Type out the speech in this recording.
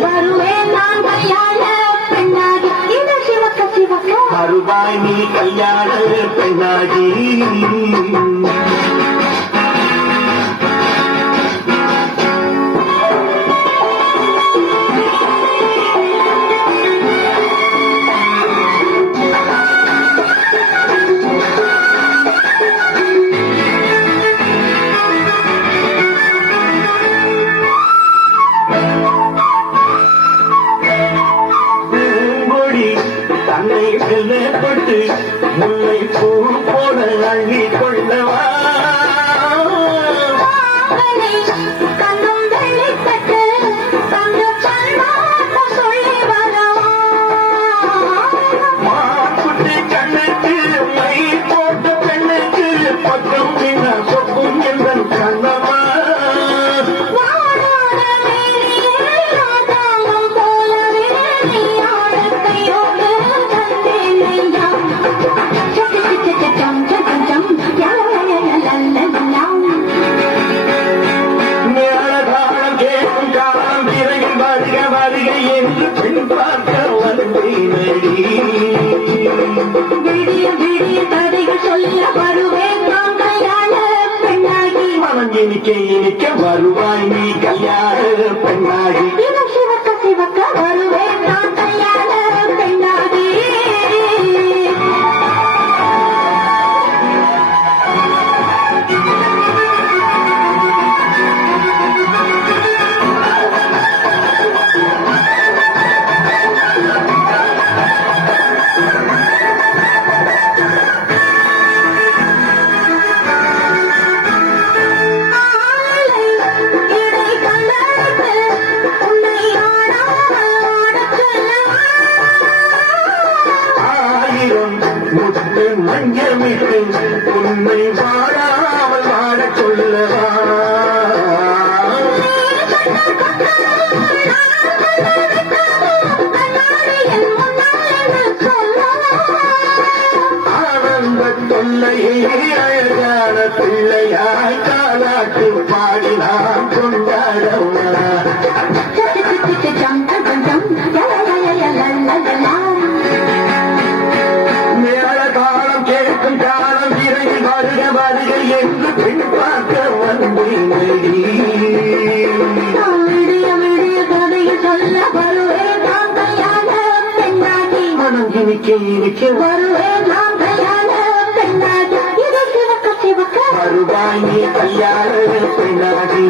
வருவேன் நான் கல்யாண பெண்ணாகி இது சிவக்க சிவக்க வருவாய் நீ கல்யாண பெண்ணாகி தன்னை வெல்லப்பட்டு முல்லை பூ போல அள்ளி கொள்ளவா கண்ணும் வெள்ளித்தட்டு தங்க பல்வாக்க சொல்லி வரவா மாக்குட்டி கண்ணுக்கு மை போட்ட பெண்ணுக்கு பக்கம் பின்ன சொக்கும் எங்கள் கண்ணமா என்று பெண் பார்க்க வந்தேனடி விடிய விடிய கதைகள் சொல்ல வருவேன் நான் கல்யாண பெண்ணாகி மனம் இனிக்க இனிக்க வருவாய் நீ கல்யாண பெண்ணாகி இது சிவக்க சிவக்க வருவேன் நான் கல்யாண பெண்ணாகி முத்து மஞ்சமிட்டு உன்னை வாழாமல் வாழச் சொல்லவா ஆனந்த தொல்லையை அழகான பிள்ளையாய் காலாட்டு பாடினான் கொண்டாடவா வருக என்று பெண் பார்க்க வந்தேனடி கதையில் சொல்ல வருவேன் நான் கல்யாண பெண்ணாகி மனம் இனிக்க இனிக்க வருவேன் நான் கல்யாண பெண்ணாகி இது சிவக்க சிவக்க வருவாய் நீ கல்யாண பெண்ணாகி